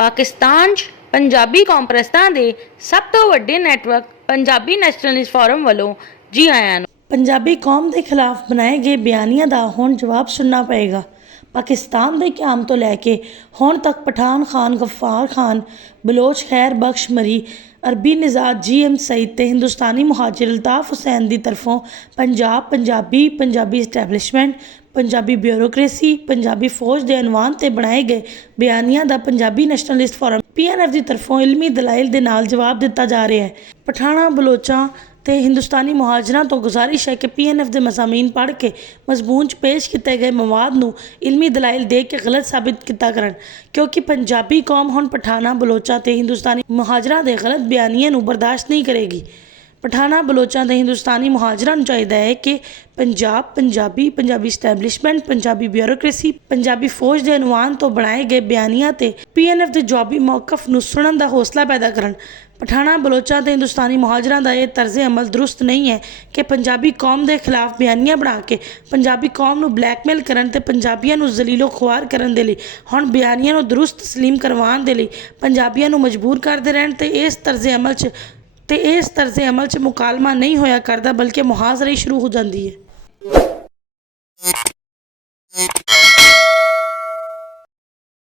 ਪਾਕਿਸਤਾਨ 'ਚ ਪੰਜਾਬੀ ਕੌਂਪਰੈਸਾਂ ਦੇ ਸਭ ਤੋਂ ਵੱਡੇ ਨੈਟਵਰਕ ਪੰਜਾਬੀ ਨੈਸ਼ਨਲਿਸਟ ਫੋਰਮ ਵੱਲੋਂ ਜੀ ਆਇਆਂ ਨੂੰ। ਪੰਜਾਬੀ ਕੌਮ ਦੇ ਖਿਲਾਫ ਬਣਾਏ ਗਏ ਬਿਆਨੀਆਂ ਦਾ ਹੁਣ ਜਵਾਬ ਸੁਣਨਾ ਪਏਗਾ। ਪਾਕਿਸਤਾਨ ਦੇ ਕਿਆਮ ਤੋਂ ਲੈ ਕੇ ਹੁਣ ਤੱਕ ਪਠਾਨ ਖਾਨ, ਗਫਾਰ ਖਾਨ, ਬਲੋਚ ਖੈਰ ਬਖਸ਼ ਮਰੀ, ਅਰਬੀ ਨਿਜ਼ਾਦ, GM ਸਈਦ ਤੇ ਹਿੰਦੁਸਤਾਨੀ ਮੁਹਾਜਿਰ ਅਲਤਾਫ ਹੁਸੈਨ ਦੀ ਤਰਫੋਂ ਪੰਜਾਬੀ ਸਟੈਬਲਿਸ਼ਮੈਂਟ, ਪੰਜਾਬੀ ਬਿਊਰੋਕਰੇਸੀ, ਪੰਜਾਬੀ ਫੌਜ ਦੇ ਅਨਵਾਨ ਤੇ ਬਣਾਏ ਗਏ ਬਿਆਨੀਆਂ ਦਾ ਪੰਜਾਬੀ ਨੈਸ਼ਨਲਿਸਟ ਫੋਰਮ PNF ਦੀ ਤਰਫੋਂ ਇਲਮੀ ਦਲਾਇਲ ਦੇ ਨਾਲ ਜਵਾਬ ਦਿੱਤਾ ਜਾ ਰਿਹਾ ਹੈ। ਪਠਾਨਾਂ, ਬਲੋਚਾਂ ਤੇ ਹਿੰਦੁਸਤਾਨੀ ਮੁਹਾਜਰਾਂ ਤੋਂ ਗੁਜ਼ਾਰਿਸ਼ ਹੈ ਕਿ PNF ਦੇ ਮਜ਼ਾਮੀਨ ਪੜ੍ਹ ਕੇ ਮਜ਼ਮੂਨ 'ਚ ਪੇਸ਼ ਕੀਤੇ ਗਏ ਮਵਾਦ ਨੂੰ ਇਲਮੀ ਦਲਾਇਲ ਦੇ ਕੇ ਗਲਤ ਸਾਬਿਤ ਕੀਤਾ ਕਰਨ, ਕਿਉਂਕਿ ਪੰਜਾਬੀ ਕੌਮ ਹੁਣ ਪਠਾਨਾਂ, ਬਲੋਚਾਂ ਤੇ ਹਿੰਦੁਸਤਾਨੀ ਮੁਹਾਜਰਾਂ ਦੇ ਗਲਤ ਬਿਆਨੀਆਂ ਨੂੰ ਬਰਦਾਸ਼ਤ ਨਹੀਂ ਕਰੇਗੀ। ਪਠਾਨਾਂ, ਬਲੋਚਾਂ ਤੇ ਹਿੰਦੁਸਤਾਨੀ ਮੁਹਾਜਰਾਂ ਨੂੰ ਚਾਹੀਦਾ ਹੈ ਕਿ ਪੰਜਾਬੀ ਸਟੈਬਲਿਸ਼ਮੈਂਟ, ਪੰਜਾਬੀ ਬਿਊਰੋਕਰੇਸੀ, ਪੰਜਾਬੀ ਫੌਜ ਦੇ ਅਨੁਮਾਨ ਤੋਂ ਬਣਾਏ ਗਏ ਬਿਆਨੀਆਂ ਤੇ PNF ਦੇ ਜਵਾਬੀ ਮੌਕਫ ਨੂੰ ਸੁਣਨ ਦਾ ਹੌਸਲਾ ਪੈਦਾ ਕਰਨ। ਪਠਾਨਾਂ, ਬਲੋਚਾਂ ਤੇ ਹਿੰਦੁਸਤਾਨੀ ਮੁਹਾਜਰਾਂ ਦਾ ਇਹ ਤਰਜ਼ੇ ਅਮਲ ਦਰੁਸਤ ਨਹੀਂ ਹੈ ਕਿ ਪੰਜਾਬੀ ਕੌਮ ਦੇ ਖਿਲਾਫ ਬਿਆਨੀਆਂ ਬਣਾ ਕੇ ਪੰਜਾਬੀ ਕੌਮ ਨੂੰ ਬਲੈਕਮੇਲ ਕਰਨ ਤੇ ਪੰਜਾਬੀਆਂ ਨੂੰ ਜ਼ਲੀਲੋ ਖੁਆਰ ਕਰਨ ਦੇ ਲਈ ਹੁਣ ਬਿਆਨੀਆਂ ਨੂੰ ਦਰੁਸਤ ਤਸਲੀਮ ਕਰਵਾਉਣ ਦੇ ਲਈ ਪੰਜਾਬੀਆਂ ਨੂੰ ਮਜਬੂਰ ਕਰਦੇ ਰਹਿਣ ਤੇ ਇਸ ਤਰਜ਼ੇ ਅਮਲ 'ਚ ਮੁਕਾਲਮਾ ਨਹੀਂ ਹੋਇਆ ਕਰਦਾ, ਬਲਕਿ ਮੁਹਾਜ਼ਰੀ ਸ਼ੁਰੂ ਹੋ ਜਾਂਦੀ ਹੈ।